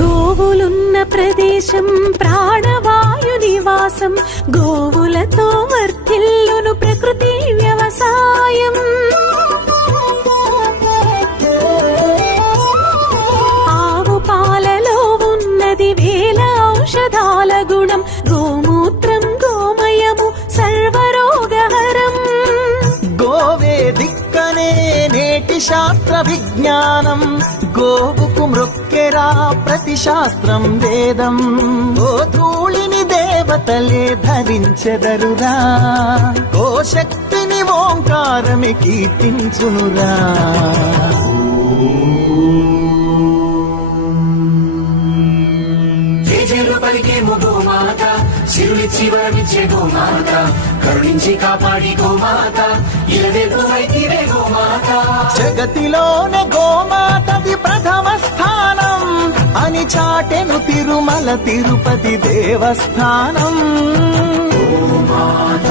గోవులున్న ప్రదేశం ప్రాణవాయు నివాసం, గోవులతో వర్ధిల్లును ప్రకృతి వ్యవసాయం. ఆవు పాలలో ఉన్నది వేల ఔషధాల గుణం, గోమూత్రం గోమయము సర్వరోగహరం. గోవే దిక్కనే నేటి శాస్త్ర విజ్ఞానం, గోవుకు మృక్కెరా ప్రతి శాస్త్రం వేదం. గోధూళిని దేవతలే ధరించెదరురా, గోశక్తిని ఓంకారమి కీర్తించునురా. పలికేమో గోమాత, సిరులిచ్చి వరమిచ్చే గోమాత, కరుణించి కాపాడి గోమాత, ఇలవెల్పువైతివే గోమాత. జగతిలోనే గోమాతది ప్రథమ స్థానం అని చాటెను తిరుమల తిరుపతి దేవస్థానం. గోమాత